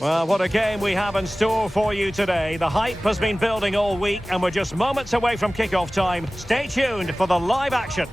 Well, what a game we have in store for you today. The hype has been building all week and we're just moments away from kickoff time. Stay tuned for the live action.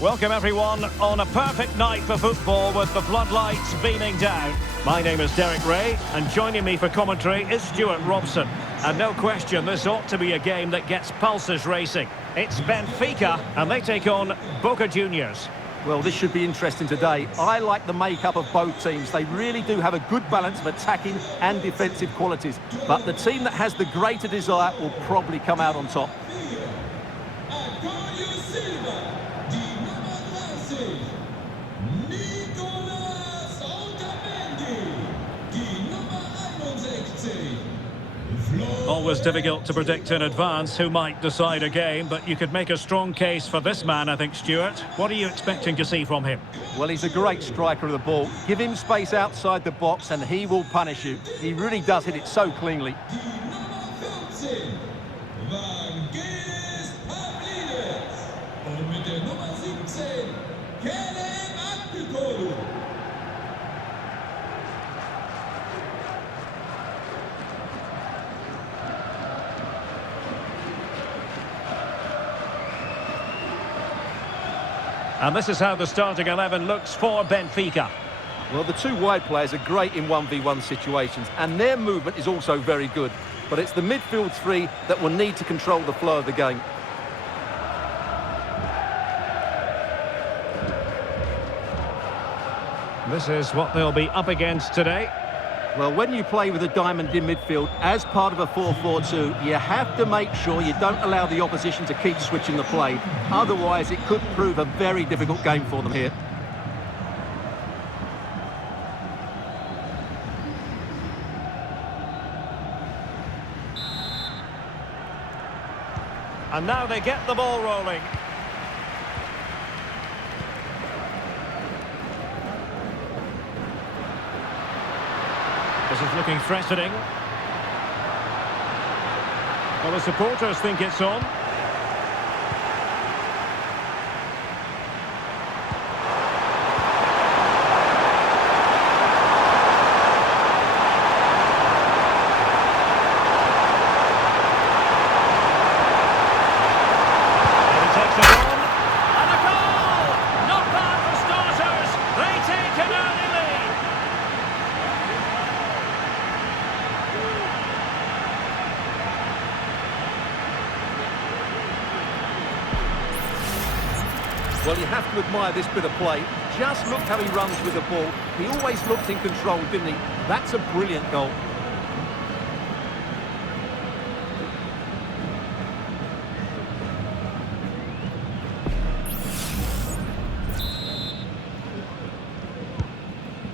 Welcome everyone on a perfect night for football with the floodlights beaming down. My name is Derek Ray and joining me for commentary is Stuart Robson. And no question, this ought to be a game that gets pulses racing. It's Benfica and they take on Boca Juniors. Well, this should be interesting today. I like the makeup of both teams. They really do have a good balance of attacking and defensive qualities. But the team that has the greater desire will probably come out on top. Always difficult to predict in advance who might decide a game, but you could make a strong case for this man, I think, Stuart. What are you expecting to see from him? Well, he's a great striker of the ball. Give him space outside the box and he will punish you. He really does hit it so cleanly. And this is how the starting 11 looks for Benfica. Well, the two wide players are great in 1v1 situations, and their movement is also very good. But it's the midfield three that will need to control the flow of the game. This is what they'll be up against today. Well, when you play with a diamond in midfield as part of a 4-4-2, you have to make sure you don't allow the opposition to keep switching the play. Otherwise, it could prove a very difficult game for them here. And now they get the ball rolling. This is looking threatening. Well, the supporters think it's on. And he takes it on. And a goal! Not bad for starters. They take an early lead. Well, you have to admire this bit of play. Just look how he runs with the ball. He always looked in control, didn't he? That's a brilliant goal.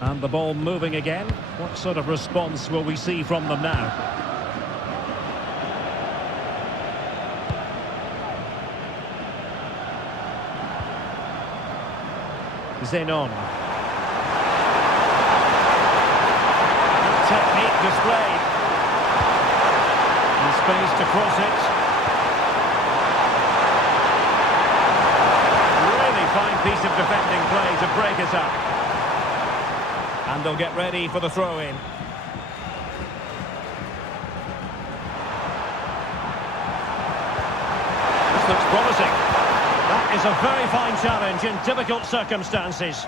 And the ball moving again. What sort of response will we see from them now? Zenon. Technique displayed. And space to cross it. Really fine piece of defending play to break it up. And they'll get ready for the throw-in. This looks promising. That is a very fine challenge in difficult circumstances.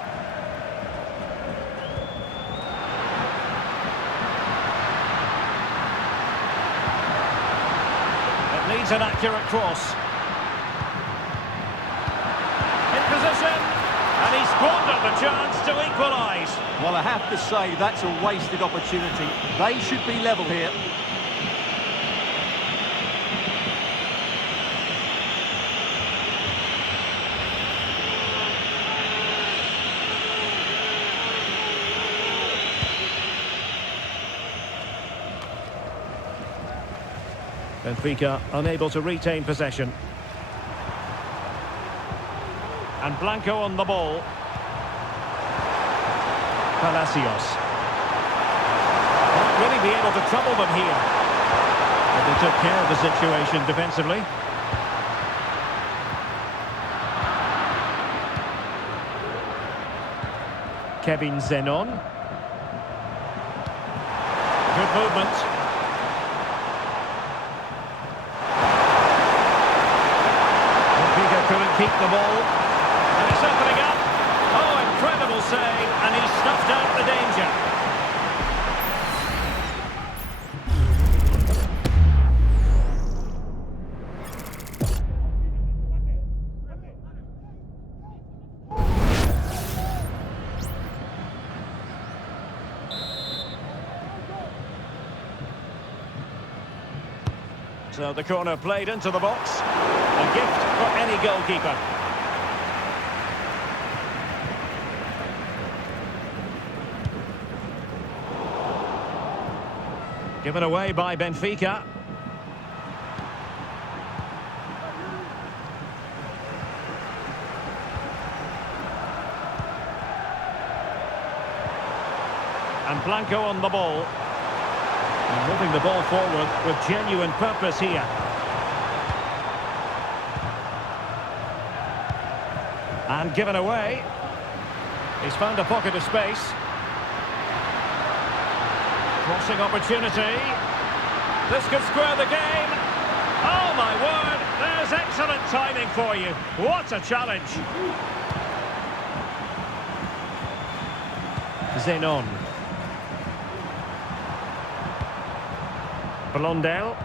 It needs an accurate cross. In position, and he squandered the chance to equalise. Well, I have to say, that's a wasted opportunity. They should be level here. Benfica unable to retain possession. And Blanco on the ball. Palacios. Won't really be able to trouble them here. But they took care of the situation defensively. Kevin Zenon. Good movement. Benfica couldn't keep the ball. And it's opening up. Oh, incredible save. And he's snuffed out the danger. So the corner played into the box. A gift for any goalkeeper. Given away by Benfica. And Blanco on the ball. And moving the ball forward with genuine purpose here. And given away. He's found a pocket of space. Crossing opportunity. This could square the game. Oh my word, there's excellent timing for you. What a challenge. Zenon. Blondel.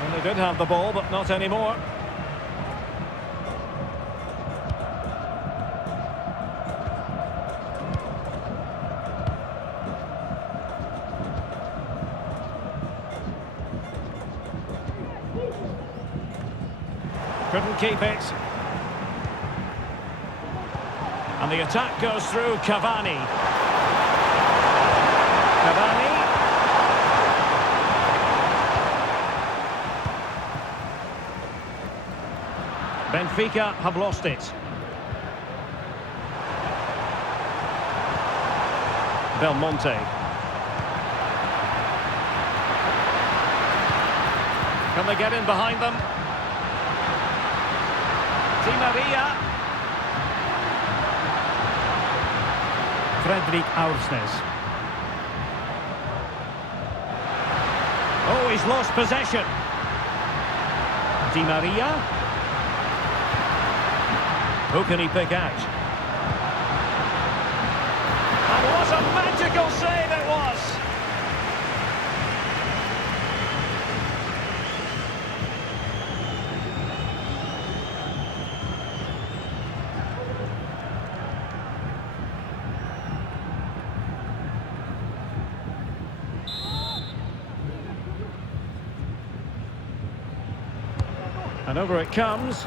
Well, they did have the ball, but not anymore. Couldn't keep it. And the attack goes through Cavani. Cavani. Benfica have lost it. Belmonte. Can they get in behind them? Di Maria. Fredrik Aursnes. Oh, he's lost possession. Di Maria. Who can he pick out? And what a magical save it was! And over it comes.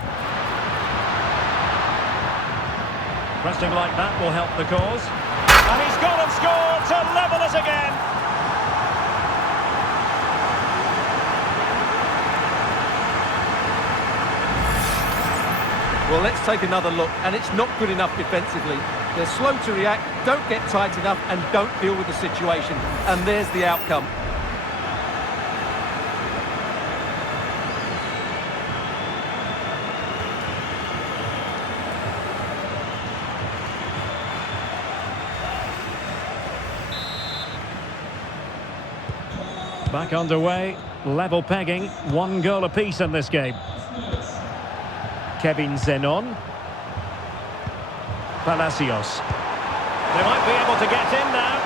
Pressing like that will help the cause. And he's gone and scored to level it again. Well, let's take another look, and it's not good enough defensively. They're slow to react, don't get tight enough, and don't deal with the situation. And there's the outcome. Back underway, level pegging, 1 goal apiece in this game. Kevin Zenon. Palacios. They might be able to get in now.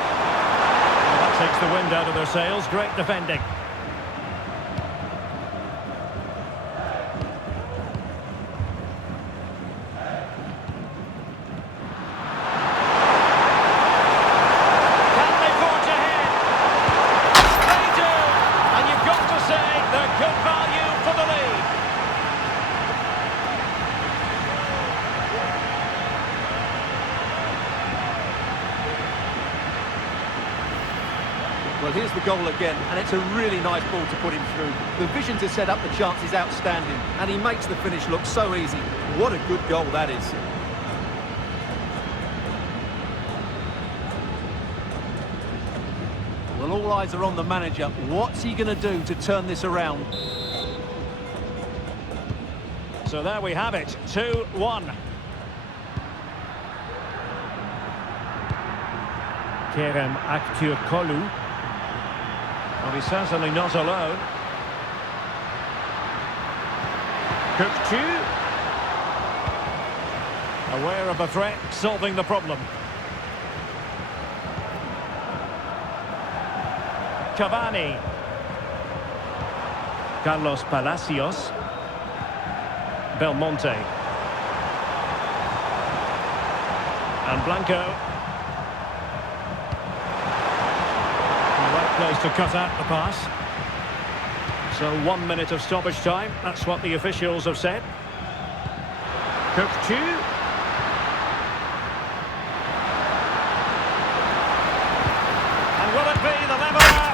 Well, that takes the wind out of their sails. Great defending. Well, here's the goal again, and it's a really nice ball to put him through. The vision to set up the chance is outstanding, and he makes the finish look so easy. What a good goal that is. Well, all eyes are on the manager. What's he going to do to turn this around? So there we have it, 2-1. Kerem Aktürkoğlu. Well, he's certainly not alone. Kökçü. Aware of the threat, solving the problem. Cavani. Carlos Palacios. Belmonte. And Blanco. The right place to cut out the pass. So 1 minute of stoppage time. That's what the officials have said. Kökçü. And will it be the leveller?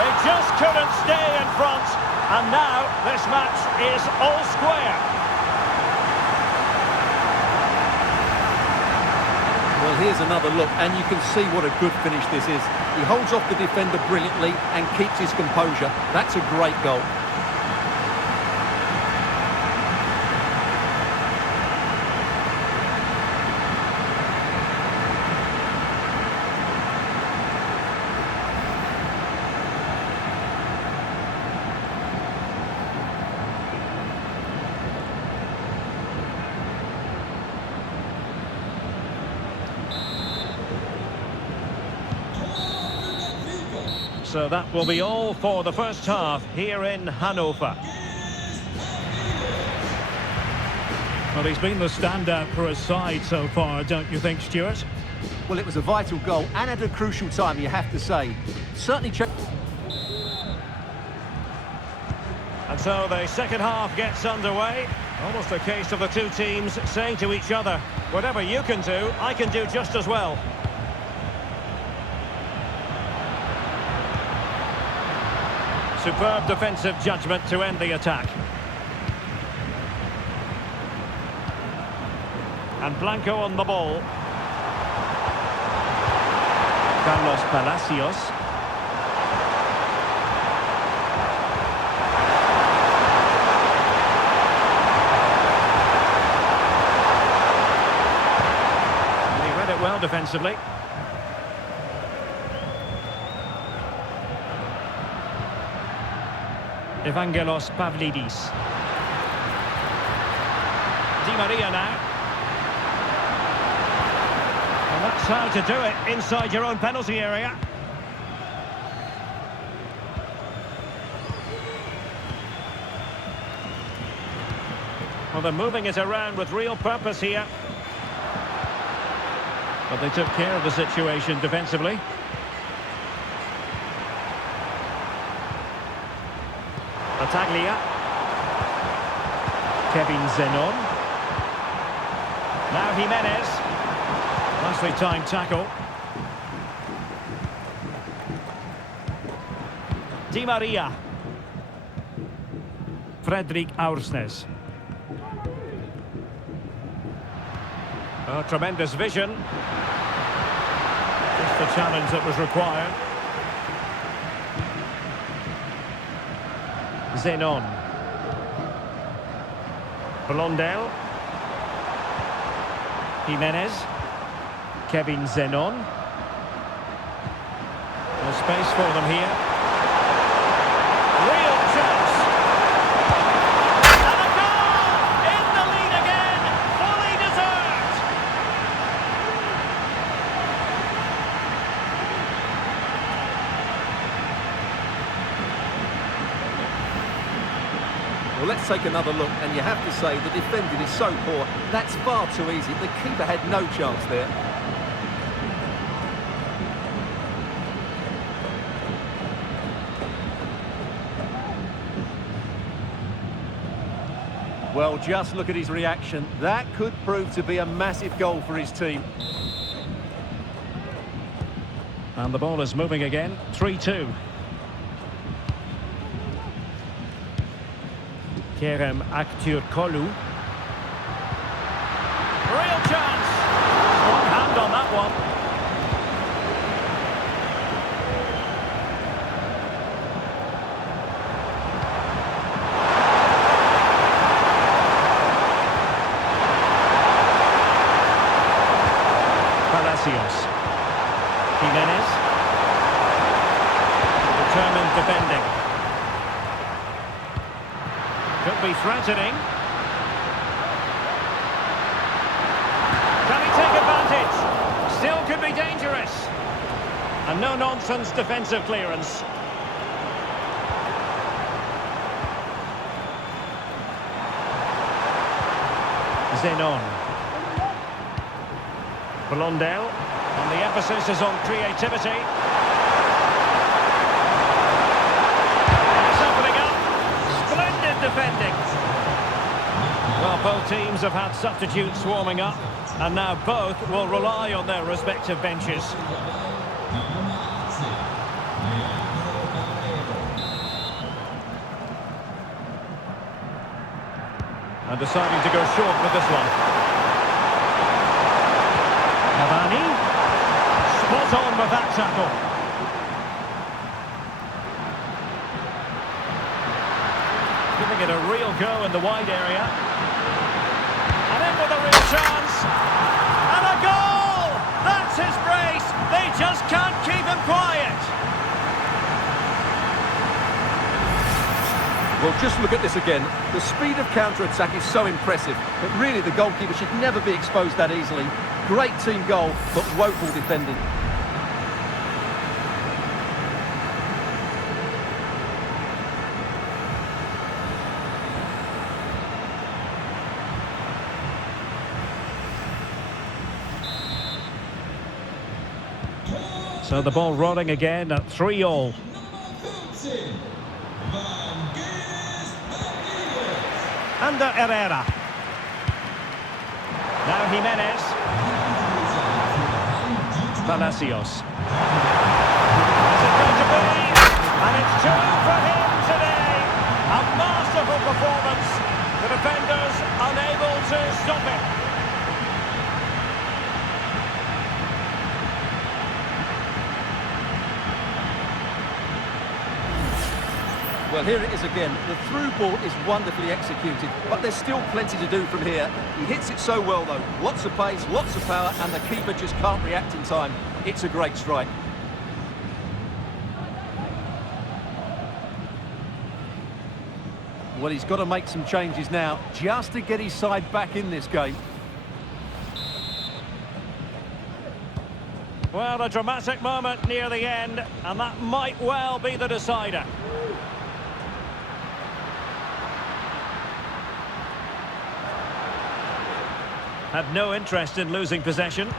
They just couldn't stay in front. And now this match is all square. Well, here's another look, and you can see what a good finish this is. He holds off the defender brilliantly and keeps his composure. That's a great goal. So that will be all for the first half here in Hanover. Well, he's been the standout for his side so far, don't you think, Stuart? Well, it was a vital goal and at a crucial time, you have to say. Certainly. And so the second half gets underway. Almost a case of the two teams saying to each other, whatever you can do, I can do just as well. Superb defensive judgment to end the attack. And Blanco on the ball. Carlos Palacios. He read it well defensively. Evangelos Pavlidis. Di Maria now. And that's how to do it inside your own penalty area. Well, they're moving it around with real purpose here. But they took care of the situation defensively. Taglia. Kevin Zenon. Now Jimenez. Nicely timed tackle. Di Maria. Fredrik Aursnes. Oh, tremendous vision. Just the challenge that was required. Zenon. Blondel. Jimenez. Kevin Zenon. There's space for them here. Real chance. And a goal! In the lead again. Fully deserved. Well, let's take another look, and you have to say the defending is so poor. That's far too easy. The keeper had no chance there. Well, just look at his reaction. That could prove to be a massive goal for his team. And the ball is moving again. 3-2. Kerem Aktürkoğlu. Real chance. One hand on that one. Palacios. Jimenez. be threatening. Can he take advantage? Still could be dangerous. And no-nonsense defensive clearance. Zenon. Blondell. And the emphasis is on creativity. It's opening up. Splendid defending. Well, both teams have had substitutes warming up, and now both will rely on their respective benches. And deciding to go short with this one. Cavani. Spot on with that tackle. Giving it a real go in the wide area. And in with a real chance. And a goal! That's his brace. They just can't keep him quiet. Well, just look at this again. The speed of counter-attack is so impressive, but really the goalkeeper should never be exposed that easily. Great team goal, but woeful defending. So the ball rolling again at 3-3. Under Herrera. Now Jimenez. Palacios. Is it going to be? And it's 2 for him today. A masterful performance. The defenders unable to stop it. Well, here it is again. The through ball is wonderfully executed, but there's still plenty to do from here. He hits it so well, though. Lots of pace, lots of power, and the keeper just can't react in time. It's a great strike. Well, he's got to make some changes now, just to get his side back in this game. Well, a dramatic moment near the end, and that might well be the decider. Had no interest in losing possession. A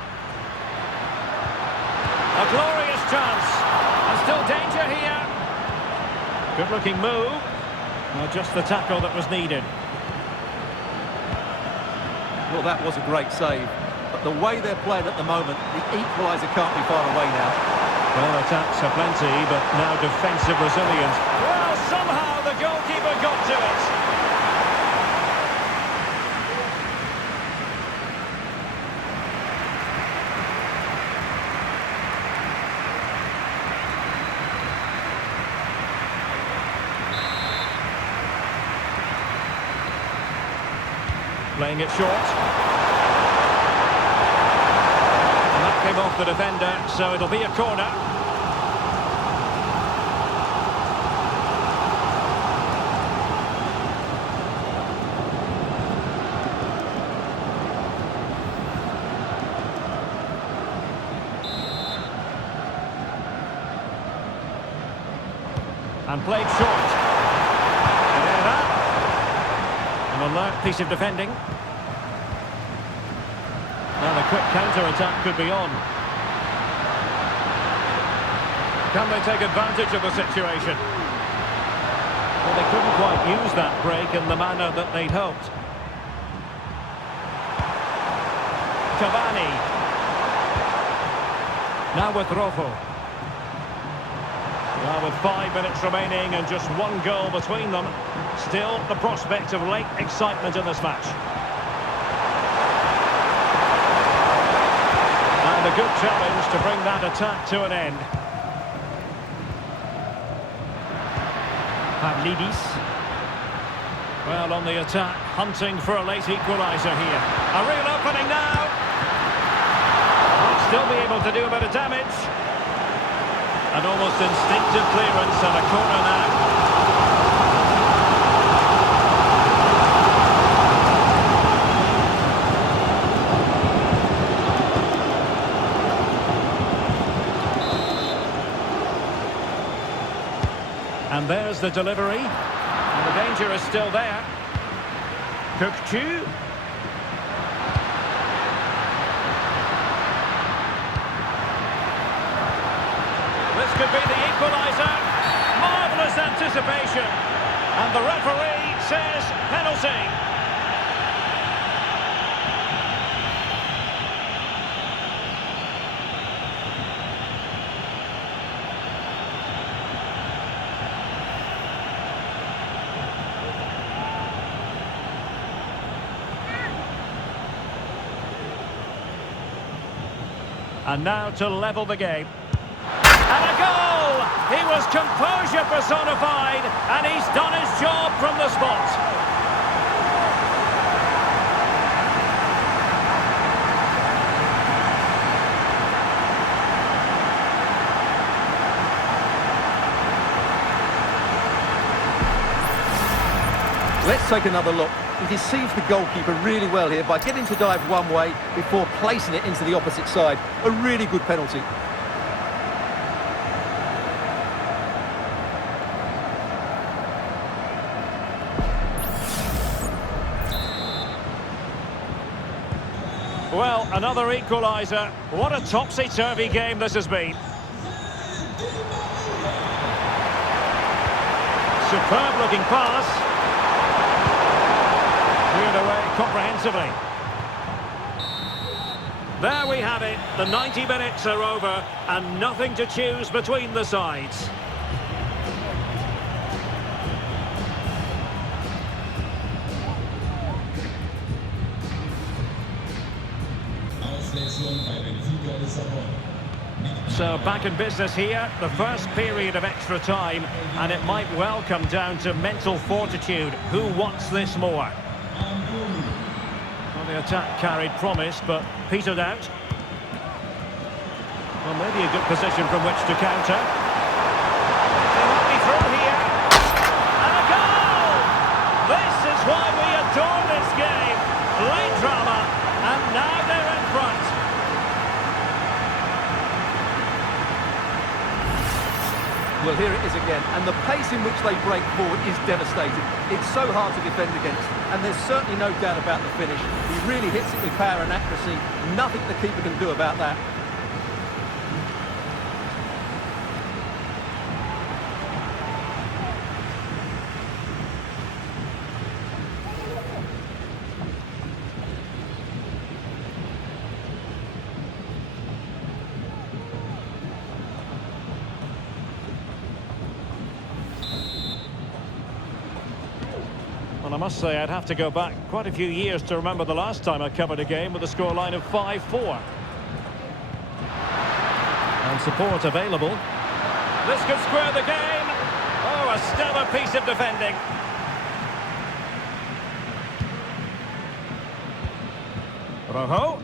glorious chance. And still danger here. Good-looking move. Well, just the tackle that was needed. Well, that was a great save. But the way they're playing at the moment, the equaliser can't be far away now. Well, attacks are plenty, but now defensive resilience. Well, somehow the goalkeeper got to it. Playing it short. And that came off the defender, so it'll be a corner. And played short. An alert piece of defending. Now the quick counter-attack could be on. Can they take advantage of the situation? Well, they couldn't quite use that break in the manner that they'd hoped. Cavani. Now with Rojo. Well, with 5 minutes remaining and just 1 goal between them, still the prospect of late excitement in this match. And a good challenge to bring that attack to an end. Pavlidis. Well, on the attack, hunting for a late equaliser here. A real opening now. Might still be able to do a bit of damage. An almost instinctive clearance and a corner now. was the delivery. And the danger is still there. Cook-Chu. This could be the equaliser. Marvellous anticipation. And the referee says penalty. And now to level the game. And a goal! He was composure personified, and he's done his job from the spot. Let's take another look. He deceives the goalkeeper really well here by getting to dive one way before placing it into the opposite side. A really good penalty. Well, another equaliser. What a topsy-turvy game this has been. Superb-looking pass. Cleared away comprehensively. There we have it. The 90 minutes are over and nothing to choose between the sides. So back in business here, the first period of extra time, and it might well come down to mental fortitude. Who wants this more? Well, the attack carried promise, but petered out. Well, maybe a good position from which to counter. They might be through here. And a goal! This is why we adore this game. Late drama, and now they're in front. Well, here it is again, and the pace in which they break forward is devastating. It's so hard to defend against, and there's certainly no doubt about the finish. He really hits it with power and accuracy. Nothing the keeper can do about that. Well, I must say I'd have to go back quite a few years to remember the last time I covered a game with a scoreline of 5-4. And support available. This could square the game. Oh, a stellar piece of defending. Rojo.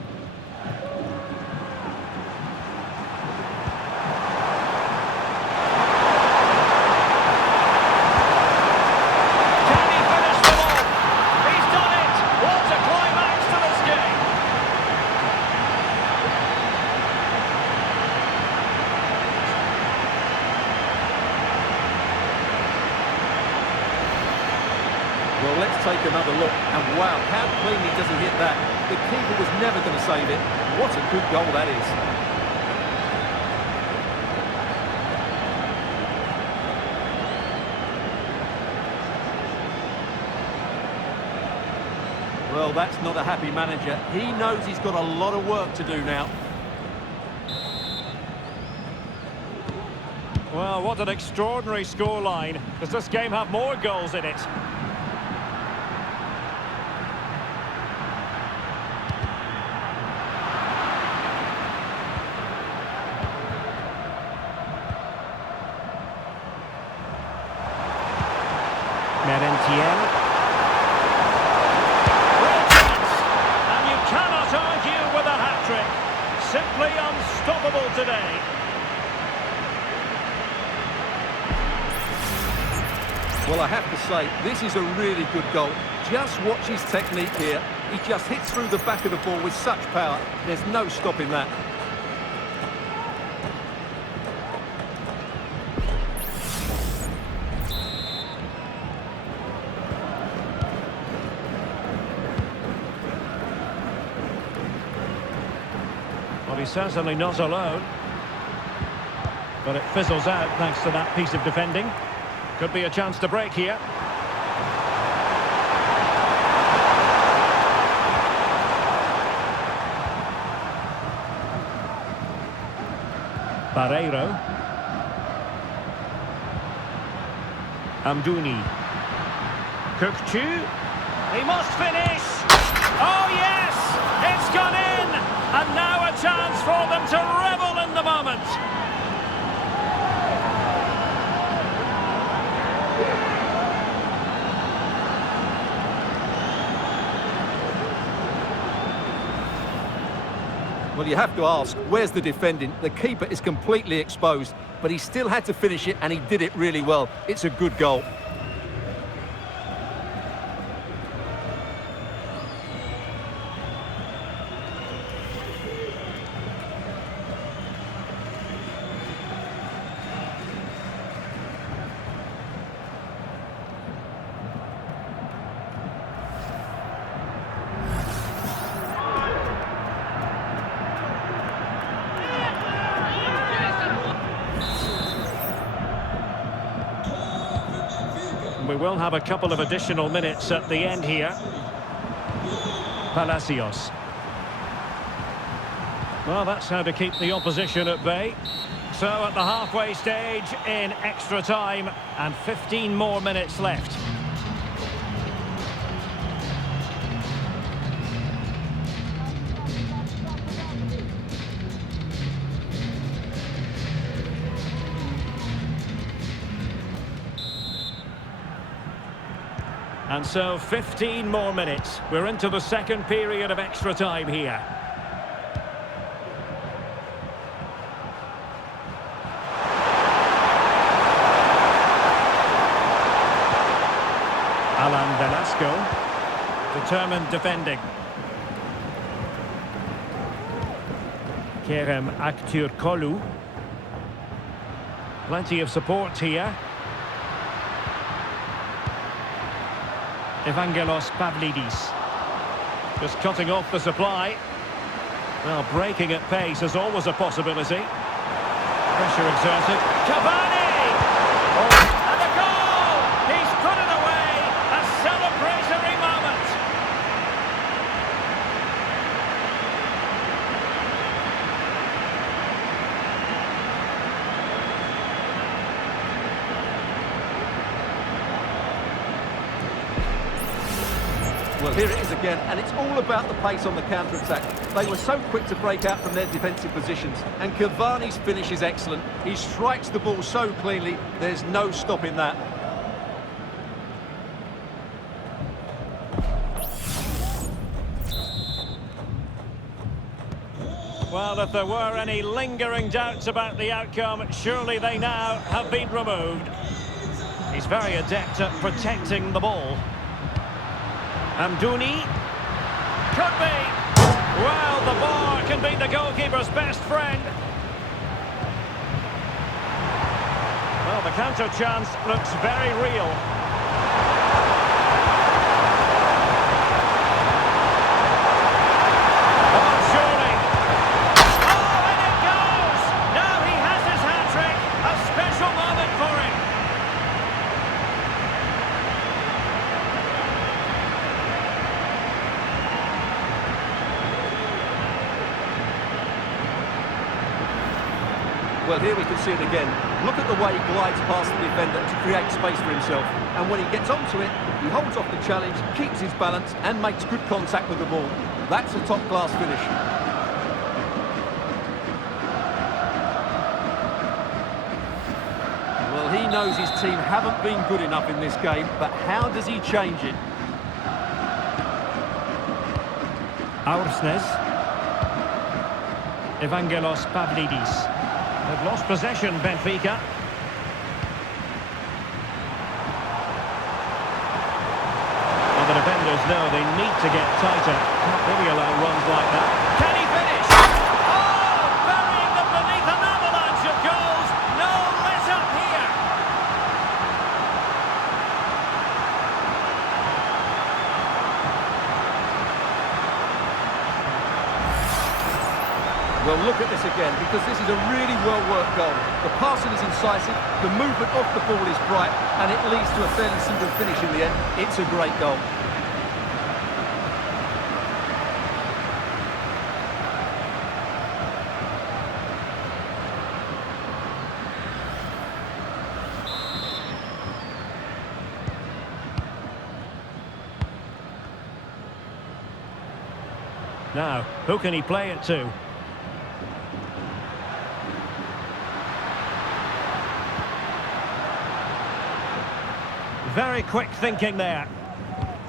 Well, let's take another look. And wow, how cleanly does he hit that? The keeper was never going to save it. What a good goal that is. Well, that's not a happy manager. He knows he's got a lot of work to do now. Well, what an extraordinary scoreline. Does this game have more goals in it? Merentiel. And you cannot argue with a hat-trick. Simply unstoppable today. Well, I have to say, this is a really good goal. Just watch his technique here. He just hits through the back of the ball with such power. There's no stopping that. he's certainly not alone. But it fizzles out thanks to that piece of defending. Could be a chance to break here. Barreiro. Amdouni. Kukçu. He must finish! Oh yes! It's gone in! And now a chance for them to revel in the moment! Well, you have to ask, where's the defending? The keeper is completely exposed, but he still had to finish it, and he did it really well. It's a good goal. We will have a couple of additional minutes at the end here. Palacios. Well, that's how to keep the opposition at bay. So at the halfway stage in extra time and 15 more minutes left. And so 15 more minutes. We're into the second period of extra time here. Alan Velasco. Determined defending. Kerem Aktürkoğlu. Plenty of support here. Evangelos Pavlidis. Just cutting off the supply. Well, breaking at pace is always a possibility. Pressure exerted. Cavani! Oh, and the goal! He's put it away! A celebratory moment! Well, here it is again, and it's all about the pace on the counter-attack. They were so quick to break out from their defensive positions, and Cavani's finish is excellent. He strikes the ball so cleanly, there's no stopping that. Well, if there were any lingering doubts about the outcome, surely they now have been removed. He's very adept at protecting the ball. Amdouni. Could be. Well, the bar can be the goalkeeper's best friend. Well, the counter chance looks very real. Oh, surely. Oh, and it goes! Now he has his hat-trick. A special moment for him. Well, here we can see it again. Look at the way he glides past the defender to create space for himself. And when he gets onto it, he holds off the challenge, keeps his balance, and makes good contact with the ball. That's a top-class finish. Well, he knows his team haven't been good enough in this game, but how does he change it? Aursnes. Evangelos Pavlidis. They've lost possession, Benfica. Well, the defenders know they need to get tighter. Can't really allow runs like that. Can he finish? Oh! Burying them beneath an avalanche of goals. No let-up here. Well, look at this again, because this is a really well-worked goal. The passing is incisive, the movement off the ball is bright, and it leads to a fairly simple finish in the end. It's a great goal. Now, who can he play it to? Very quick thinking there.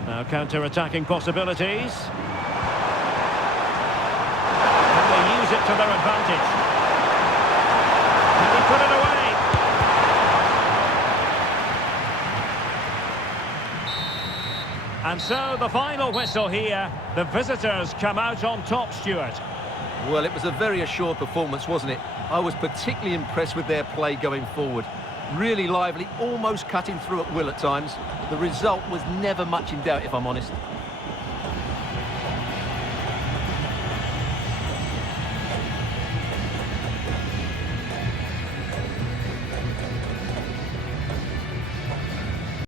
Now counter-attacking possibilities. Can they use it to their advantage? Can he put it away? And so the final whistle here. The visitors come out on top, Stuart. Well, it was a very assured performance, wasn't it? I was particularly impressed with their play going forward. Really lively, almost cutting through at will at times. The result was never much in doubt, if I'm honest.